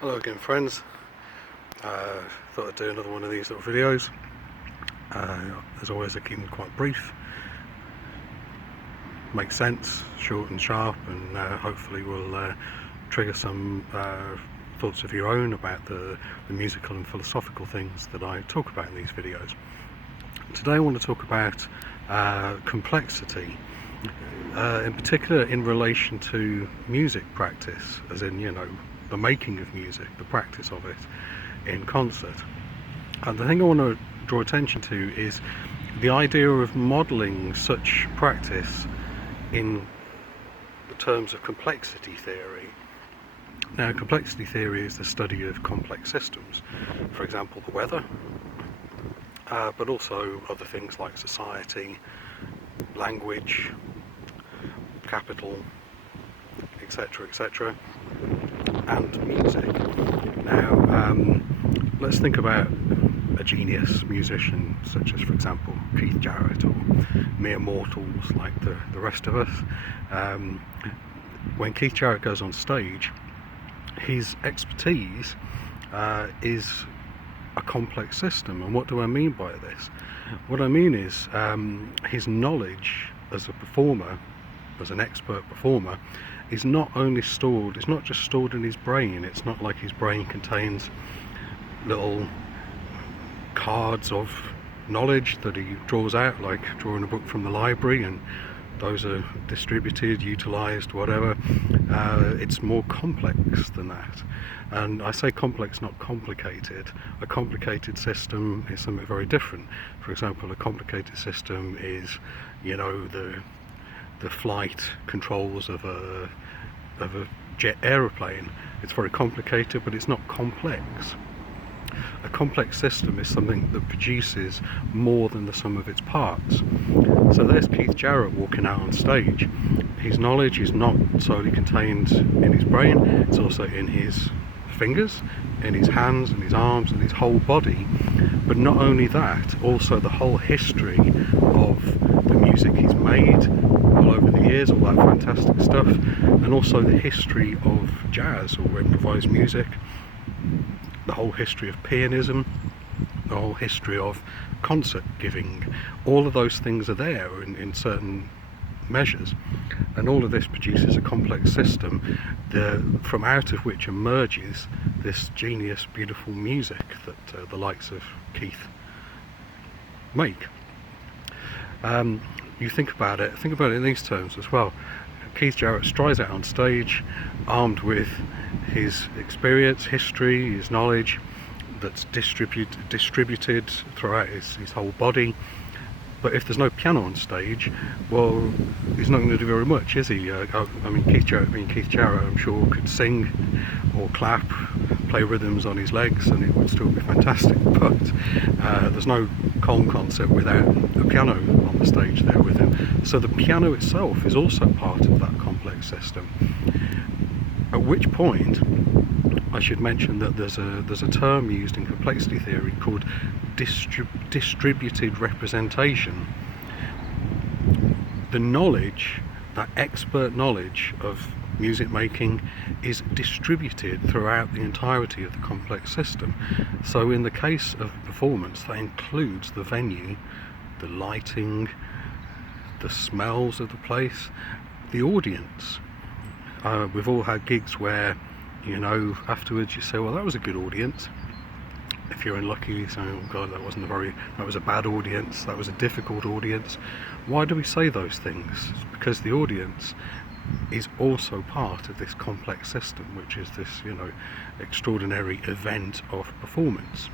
Hello again, friends. Thought I'd do another one of these little videos. As always, I keep them quite brief, make sense, short and sharp, and hopefully will trigger some thoughts of your own about the musical and philosophical things that I talk about in these videos. Today I want to talk about complexity, in particular in relation to music practice, as in, the making of music, the practice of it in concert. And the thing I want to draw attention to is the idea of modelling such practice in the terms of complexity theory. Now, complexity theory is the study of complex systems, for example the weather, but also other things like society, language, capital, etc., etc., and music. Now, let's think about a genius musician such as, for example, Keith Jarrett, or mere mortals like the rest of us. When Keith Jarrett goes on stage, his expertise is a complex system. And what do I mean by this? What I mean is his knowledge as a performer, as an expert performer, is not only stored, it's not just stored in his brain. It's not like his brain contains little cards of knowledge that he draws out, like drawing a book from the library, and those are distributed, utilized, whatever. It's more complex than that. And I say complex, not complicated. A complicated system is something very different. For example, a complicated system is, the flight controls of a jet aeroplane. It's very complicated, but it's not complex. A complex system is something that produces more than the sum of its parts. So there's Keith Jarrett walking out on stage. His knowledge is not solely contained in his brain, it's also in his fingers, in his hands, and his arms, and his whole body. But not only that, also the whole history of the music he's made all over the years, all that fantastic stuff, and also the history of jazz or improvised music, the whole history of pianism, the whole history of concert giving. All of those things are there in certain measures, and all of this produces a complex system from out of which emerges this genius, beautiful music that the likes of Keith make. You think about it in these terms as well. Keith Jarrett strides out on stage armed with his experience, history, his knowledge that's distributed throughout his whole body. But if there's no piano on stage, well, he's not going to do very much, is he? Keith Jarrett being Keith Jarrett, I'm sure could sing or clap, play rhythms on his legs, and it would still be fantastic. But there's no Colm concert without a piano on the stage there with him. So the piano itself is also part of that complex system. At which point, I should mention that there's a term used in complexity theory called distributed representation. The knowledge, that expert knowledge of music making, is distributed throughout the entirety of the complex system. So in the case of performance, that includes the venue, the lighting, the smells of the place, the audience. We've all had gigs where, afterwards you say, well, that was a good audience. If you're unlucky, you say, oh God, that was a bad audience, that was a difficult audience. Why do we say those things? Because the audience is also part of this complex system, which is this, extraordinary event of performance.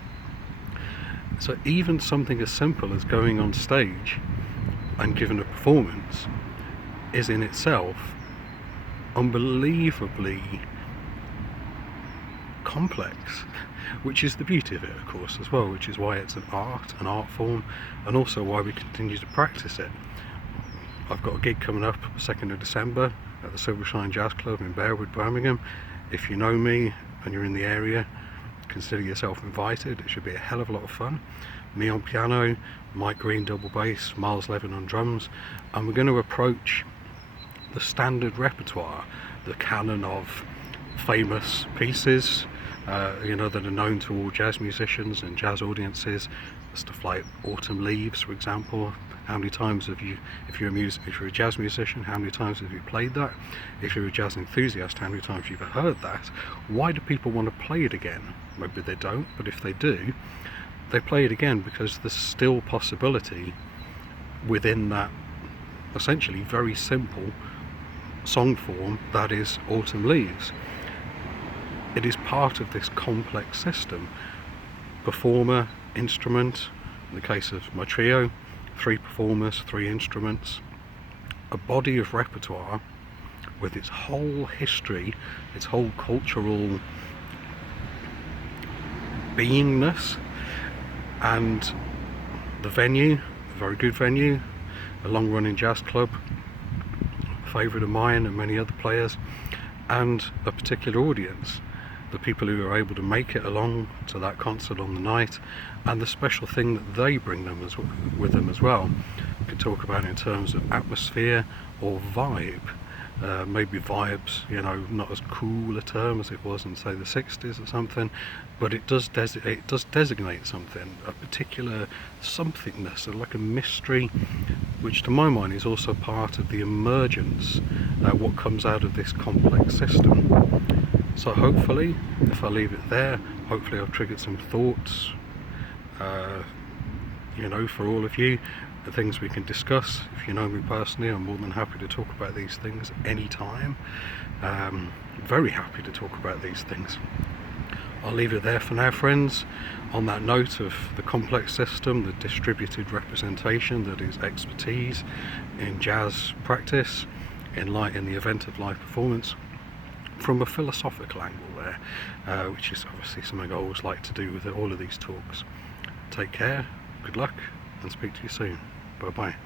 So even something as simple as going on stage and giving a performance is in itself unbelievably complex, which is the beauty of it, of course, as well, which is why it's an art form, and also why we continue to practice it. I've got a gig coming up 2nd of December at the Silvershine Jazz Club in Bearwood, Birmingham. If you know me and you're in the area, consider yourself invited. It should be a hell of a lot of fun. Me on piano, Mike Green double bass, Miles Levin on drums, and we're going to approach the standard repertoire, the canon of famous pieces that are known to all jazz musicians and jazz audiences. Stuff like Autumn Leaves, for example. How many times have you, if you're a jazz musician, how many times have you played that? If you're a jazz enthusiast, how many times have you heard that? Why do people want to play it again? Maybe they don't, but if they do, they play it again because there's still possibility within that essentially very simple song form that is Autumn Leaves. It is part of this complex system. Performer, instrument, in the case of my trio, 3 performers, 3 instruments, a body of repertoire with its whole history, its whole cultural beingness, and the venue, a very good venue, a long-running jazz club, a favourite of mine and many other players, and a particular audience, the people who are able to make it along to that concert on the night, and the special thing that they bring with them as well. We could talk about it in terms of atmosphere or vibe. Maybe vibes, not as cool a term as it was in, say, the 60s or something, but it does designate something, a particular somethingness, like a mystery, which to my mind is also part of the emergence, what comes out of this complex system. So hopefully, if I leave it there, hopefully I've triggered some thoughts, for all of you, the things we can discuss. If you know me personally, I'm more than happy to talk about these things anytime. Very happy to talk about these things. I'll leave it there for now, friends, on that note of the complex system, the distributed representation that is expertise in jazz practice, in the event of live performance, from a philosophical angle there, which is obviously something I always like to do with all of these talks. Take care, good luck, and speak to you soon. Bye bye.